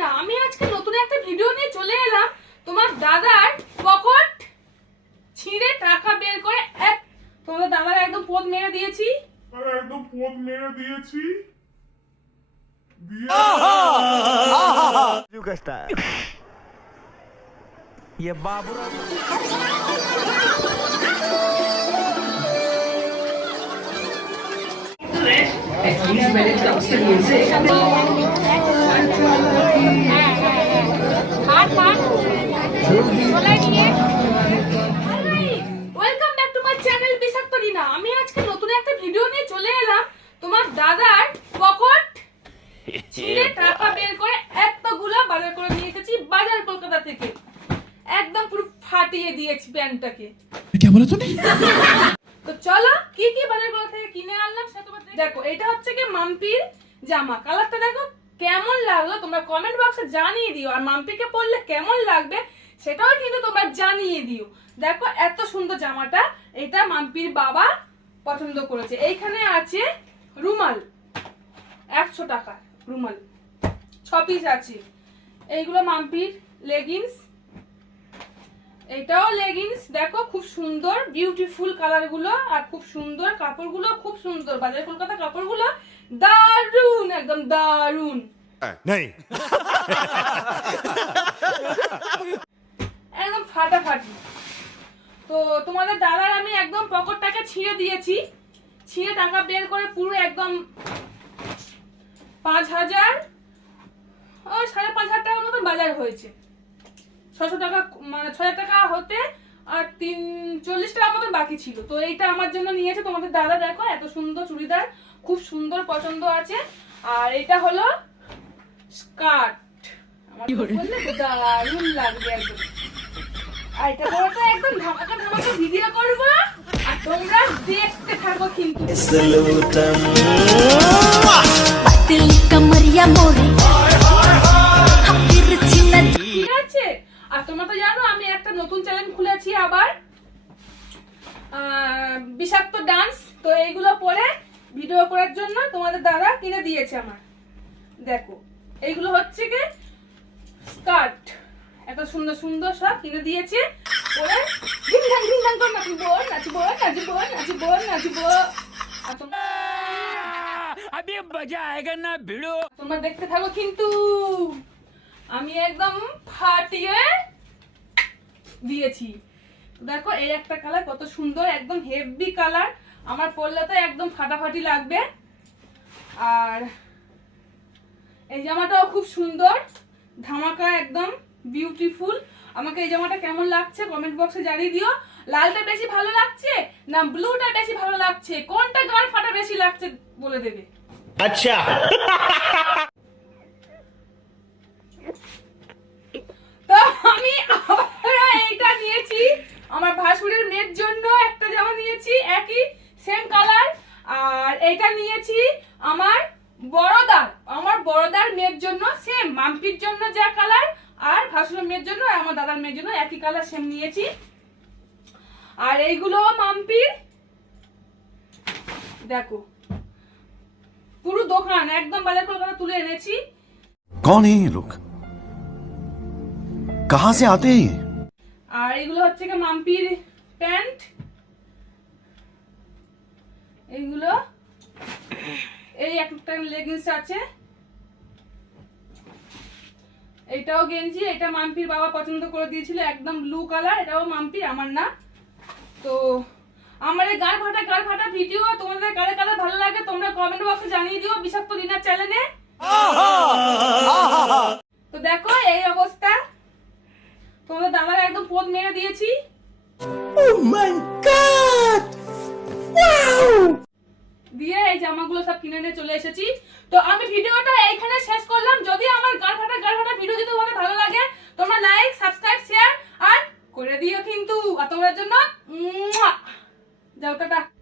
না আমি আজকে নতুন একটা ভিডিও নিয়ে চলে এলাম তোমার দাদার পকেট ছিঁড়ে টাকা বের করে এক তোমাদের দাদার একদম পদ মেরে দিয়েছি আর একদম পথ মেরে দিয়েছি দিয়ে का स्टाइल ये Baburao At welcome back to my channel আমি আজকে নতুন একটা ভিডিও নিয়ে চলে এলাম। তোমার দাদার পকেট ছিঁড়ে টাকা বের করে এতগুলো বাজার করে নিয়ে এসেছি বাজার কলকাতা থেকে। একদম পুরো ফাটিয়ে দিয়েছি প্যান্টটাকে তুমি? তো চলো কি কি বাজার কলকাতা কিনে আনলাম সেটা দেখো এটা হচ্ছে কি মাম্পির জামা। কালারটা দেখো কেমন লাগল তোমরা কমেন্ট বক্সে জানিয়ে দিও। আর মাম্পিকে পরলে কেমন লাগবে, সেটাও কিন্তু তোমরা জানিয়ে দিও। দেখো এত সুন্দর জামাটা, এটা মাম্পির বাবা পছন্দ করেছে। এইখানে আছে রুমাল, একশো টাকা রুমাল, ছ পিস আছে। এইগুলো মাম্পির লেগিংস এটাও লেগিংস দেখো খুব সুন্দর বিউটিফুল কালারগুলো, আর খুব সুন্দর কাপড়গুলো, খুব সুন্দর। বাজার কলকাতা কাপড়গুলো দারুণ একদম দারুণ नहीं একদম ফাটাফাটি। তো তোমাদের দাদার আমি একদম পকেটটাকে ছিঁড়ে দিয়েছি। ছিঁড়ে টাকা বের করে পুরো একদম পাঁচ হাজার ওই সাড়ে পাঁচ হাজার টাকার মতো বাজার হয়েছে। ছশো টাকা মানে ছয় টাকা হতে আর তিন বাকি ছিল। তো এইটা আমার জন্য নিয়েছে। তোমাদের দাদা দেখো এত সুন্দর চুড়িদার খুব সুন্দর পছন্দ আছে। আর এটা হলো স্কার্ট। আমার দারুণ লাগবে একদম। একদম ধামাকা ধামাকা ভিডিও করব। আর তোমরা দেখতে থাকো কিন্তু। ঠিক আছে? আর তোমরা তো জানো আমি একটা নতুন চ্যানেল খুলেছি আবার। বিষাক্ত ডান্স তো এইগুলো পরে ভিডিও করার জন্য তোমাদের দাদা কিনে দিয়েছে আমার। দেখো এইগুলো হচ্ছে কি? স্কার্ট এত সুন্দর সুন্দর সব কিনে দিয়েছে। পরে নাচবো নাচবো নাচবো মজা না তোমরা দেখতে থাকো কিন্তু। আমি একদম ফাটিয়ে দিয়েছি। দেখো এই একটা কালার কত সুন্দর একদম হেভি কালার আমার পরলে তো একদম ফাটাফাটি লাগবে। আর এই জামাটাও খুব সুন্দর ধামাকা একদম বিউটিফুল আমাকে এই জামাটা কেমন লাগছে কমেন্ট বক্সে জানিয়ে দিও। লালটা বেশি ভালো লাগছে না ব্লুটা বেশি ভালো লাগছে? কোনটা গার ফাটা বেশি লাগছে বলে দেবে? আচ্ছা। তো আমি এইটা সেম কালার আর এটা নিয়েছি আমার বড়দার। আমার বড়দার মেয়ের জন্য সেম মাম্পির জন্য যা কালার আর ভাসুরের মেয়ের জন্য আর আমার দাদার মেয়ের জন্য একই কালার সেম নিয়েছি। আর এইগুলো মাম্পির দেখো পুরো দোকান একদম বাজার কলকাতা তুলে এনেছি। কোন এই লোক কাহা সে আতে আর এগুলো হচ্ছে কি মাম্পির প্যান্ট। এইগুলো। এই একটা লেগিংস আছে। এটাও গেঞ্জি, এটা মাম্পির বাবা পছন্দ করে দিয়েছিল, একদম ব্লু কালার এটাও মাম্পি, আমার না। তো আমার এই গান ফাটা গান ফাটা ভিডিও তোমাদের কারে কারে ভালো লাগে তোমরা কমেন্ট বক্সে জানিয়ে দিও বিষাক্ত রিনার চ্যানেলে তো দেখো এই অবস্থা। তোমাদের দাদার একদম পদ মেরে দিয়েছি। দিয়ে এই জামাগুলো সব কিনে নিয়ে চলে এসেছি। তো আমি ভিডিওটা এইখানে শেষ করলাম। যদি আমার